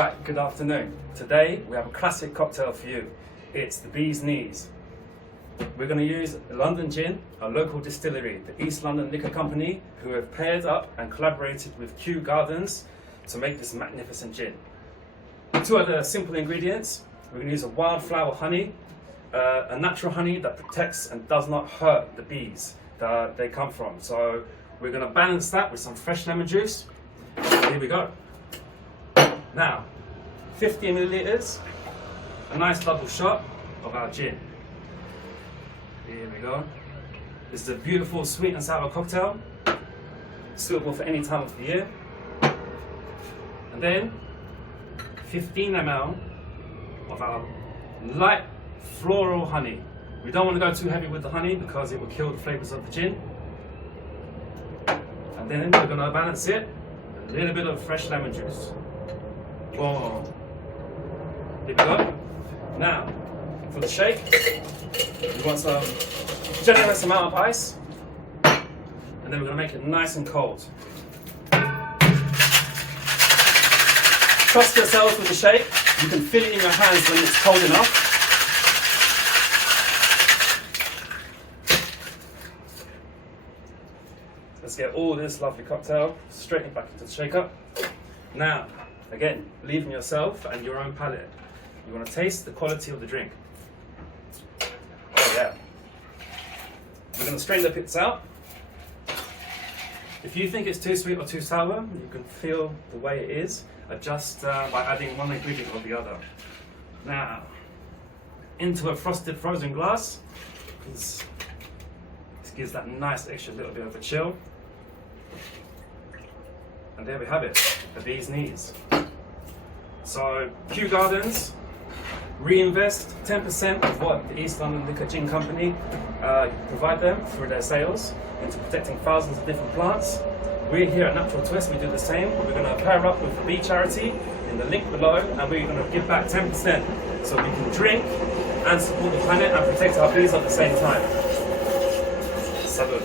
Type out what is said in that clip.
Right, good afternoon. Today we have a classic cocktail for you. It's the bee's knees. We're going to use London Gin, a local distillery, the East London Liquor Company, who have paired up and collaborated with Kew Gardens to make this magnificent gin. Two other simple ingredients. We're going to use a wildflower honey, a natural honey that protects and does not hurt the bees that they come from. So we're going to balance that with some fresh lemon juice. Here we go. Now, 50 milliliters, a nice double shot of our gin. Here we go. This is a beautiful sweet and sour cocktail, suitable for any time of the year. And then 15 ml of our light floral honey. We don't want to go too heavy with the honey because it will kill the flavors of the gin. And then we're going to balance it with a little bit of fresh lemon juice. Boom. Here we go. Now, for the shake, we want some generous amount of ice, and then we're going to make it nice and cold. Trust yourselves with the shake. You can feel it in your hands when it's cold enough. Let's get all this lovely cocktail straight back into the shaker. Now, again, believe in yourself and your own palate. You want to taste the quality of the drink. Oh yeah. We're going to strain the pits out. If you think it's too sweet or too sour, you can feel the way it is. Adjust by adding one ingredient or the other. Now, into a frosted frozen glass. This gives that nice extra little bit of a chill. And there we have it, the bee's knees. So, Kew Gardens reinvest 10% of what the East London Liquor Gin Company provide them through their sales into protecting thousands of different plants. We're here at Natural Twist, we do the same. We're going to pair up with the bee charity in the link below, and we're going to give back 10% so we can drink and support the planet and protect our bees at the same time. Salud.